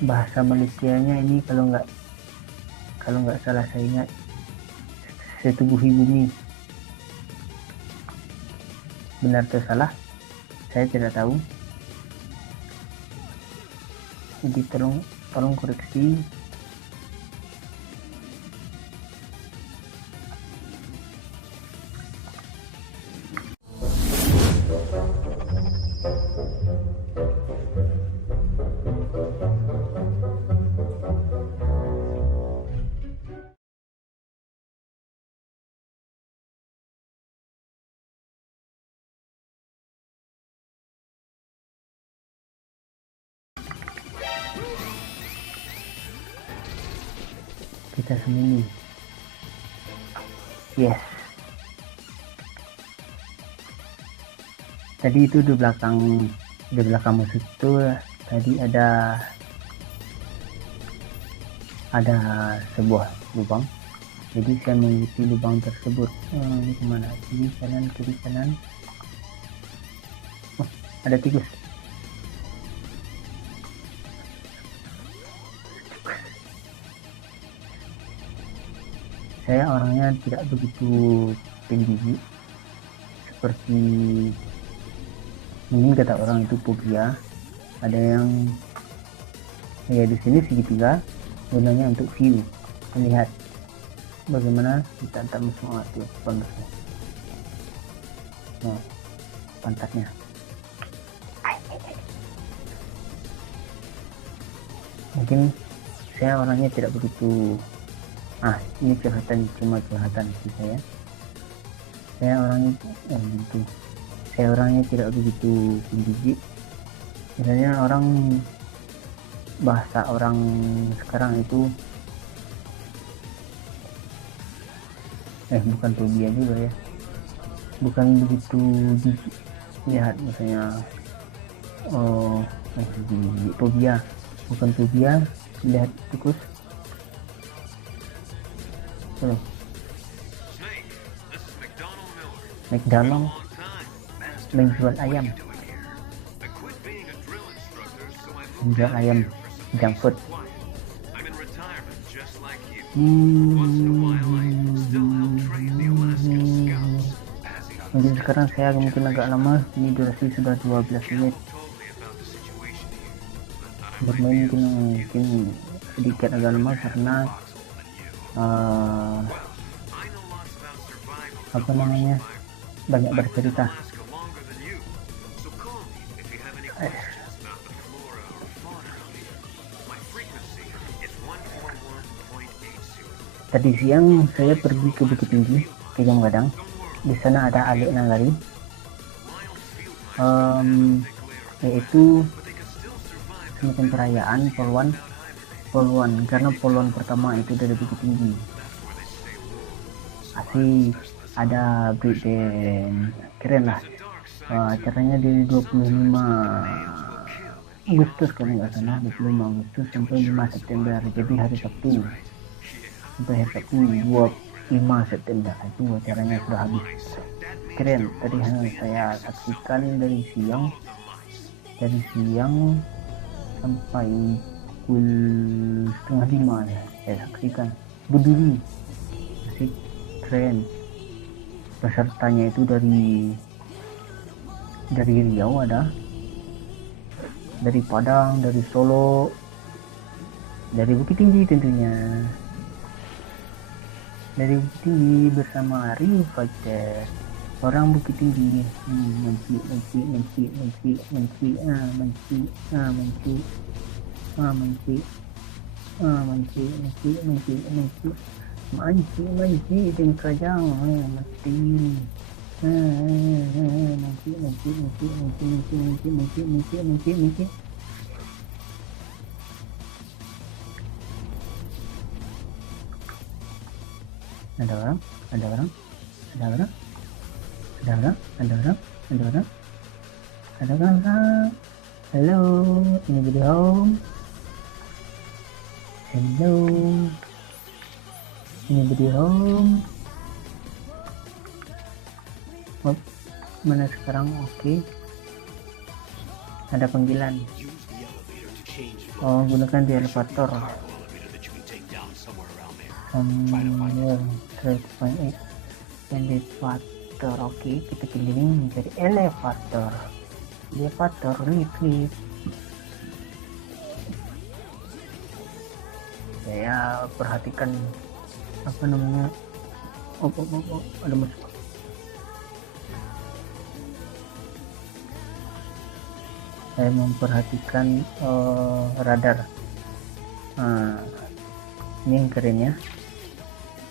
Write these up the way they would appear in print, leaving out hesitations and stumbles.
bahasa Malaysianya ini kalau nggak salah saya ingat setubuhi bumi. Benar atau salah saya tidak tahu, jadi tolong koreksi. Kita sembunyi. Yes. Tadi itu di belakang musuh itu tadi ada sebuah lubang. Jadi saya mengikuti lubang tersebut. Ini kemana? Kiri kanan. Oh, ada tikus. Saya orangnya tidak begitu tinggi, seperti mungkin kata orang itu fobia. Ada yang ya di sini segitiga gunanya untuk view, melihat bagaimana kita antar musuh itu pantasnya. Nah, pantatnya. Mungkin saya orangnya tidak begitu. Ini cuma curhatan sih saya orangnya saya orangnya tidak begitu tinggi. Misalnya bahasa orang sekarang itu bukan fobia juga ya, bukan begitu jijik lihat misalnya fobia, bukan fobia lihat tikus. McDonald menjual ayam junk food. Mungkin sekarang saya mungkin agak lama, ini durasi sudah 12 menit. Bermain mungkin sedikit agak lama karena banyak bercerita. Tadi siang saya pergi ke Bukit Tinggi, ke Jam Gadang. Di sana ada Alik Nagari, yaitu semacam perayaan poluan, karena poluan pertama itu dari Bukit Tinggi. Asik, ada breakdance, keren lah. Acaranya dari 25 Agustus kalau nggak salah, 25 Agustus sampai 5 September, jadi hari Sabtu sampai hari Sabtu 25 September itu acaranya sudah habis. Keren. Tadi saya saksikan dari siang sampai pukul 4:30 ya, saya saksikan berdiri. Asik, keren. Pesertanya itu dari Riau ada, dari Padang, dari Solo, dari Bukit Tinggi tentunya. Dari Bukit Tinggi bersama Rio Fighter, orang Bukit Tinggi. Menci. Dengan kerajaan mati. Menci. Ada orang. Halo, anybody home? Hello, anybody home? Oh, mana sekarang? Oke. Ada panggilan. Oh, gunakan di elevator. Sambil elevator. Oke, kita pilih ini menjadi elevator. Elevator lift. Saya perhatikan apa namanya. Oh, ada musuh. Saya memperhatikan radar. Ini yang kerennya,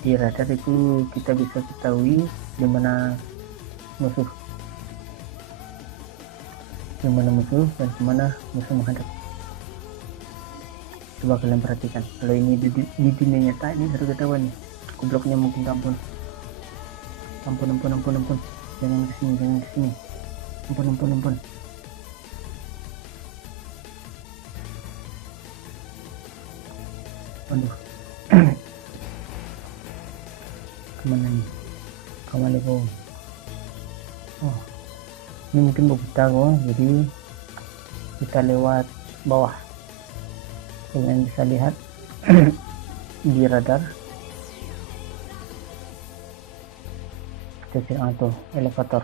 di radar itu kita bisa ketahui di mana musuh dan kemana musuh menghadap. Coba kalian perhatikan, kalau ini di dunia nyata ini baru ketahuan nih. Gobloknya mungkin ampun, jangan kesini, ampun. Aduh. Kemana nih? Oh, ini mungkin buta kok, jadi kita lewat bawah. Kalian bisa lihat di radar. Kita cari tuh elevator.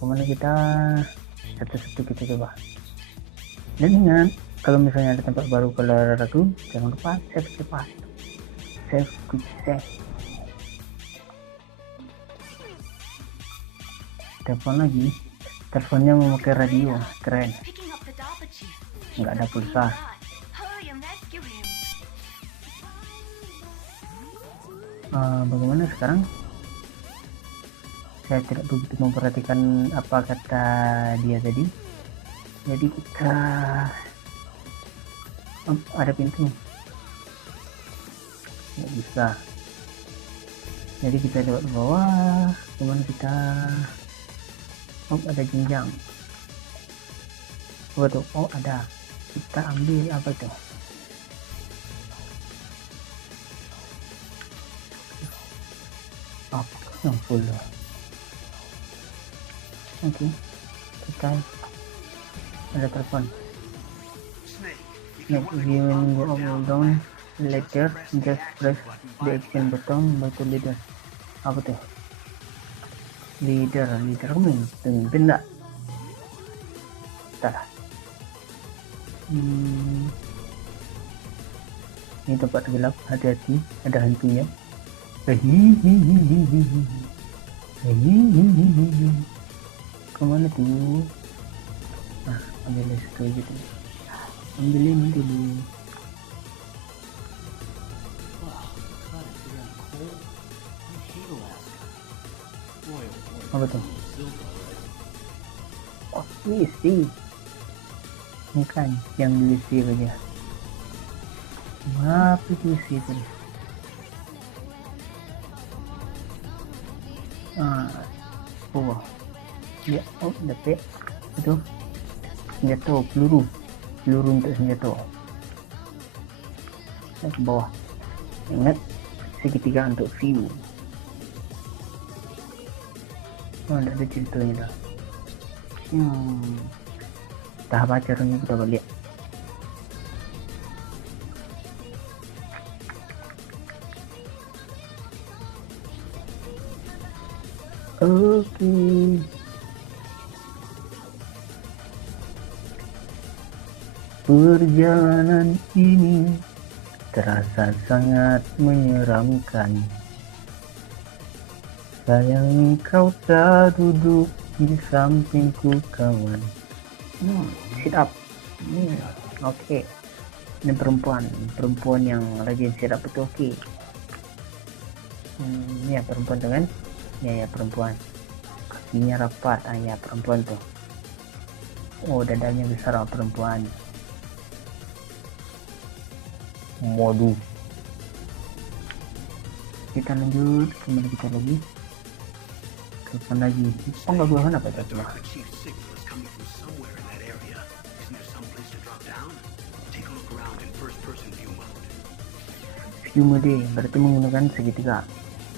Kemana kita? Satu-satu kita coba. Dan ingat, kalau misalnya ada tempat baru kalau ragu, jangan lupa save cepat. Quick save. Telepon lagi. Teleponnya memakai radio, keren. Nggak ada pulsa. Bagaimana sekarang? Saya tidak begitu memperhatikan apa kata dia tadi. Jadi kita ada pintu, nggak bisa. Jadi kita lewat bawah. Kemana kita? Ada jenjang. Ada. Kita ambil apa itu? Apa yang full? Oke, kita ada telepon. If you go up or down later, just press the action button to leader. Apa tuh? Leader pemimpin enggak? Bentar. Ini tempat gelap, hati-hati, ada hantunya. Kemana tuh? Ambil situ gitu. Ambilin dulu. Apa tuh? Oh, isi. Ini kan yang isi aja. Apa itu isi tadi? Ya, dapat itu senjata, peluru untuk senjata. Ke bawah. Ingat segitiga untuk view. Ada ceritanya dah. Tahap acaranya kita balik. Oke. Perjalanan ini terasa sangat menyeramkan. Sayang kau tak duduk di sampingku kawan. Sit up. Oke. Ini perempuan yang rajin sit up itu oke. Ya perempuan tuh kan? Ya perempuan. Kakinya rapat, ya perempuan tuh. Oh, dadanya besar perempuan. Modus. Kita lanjut, kemana kita lagi? Kapan lagi? Penggagalan apa itu? View mode berarti menggunakan segitiga.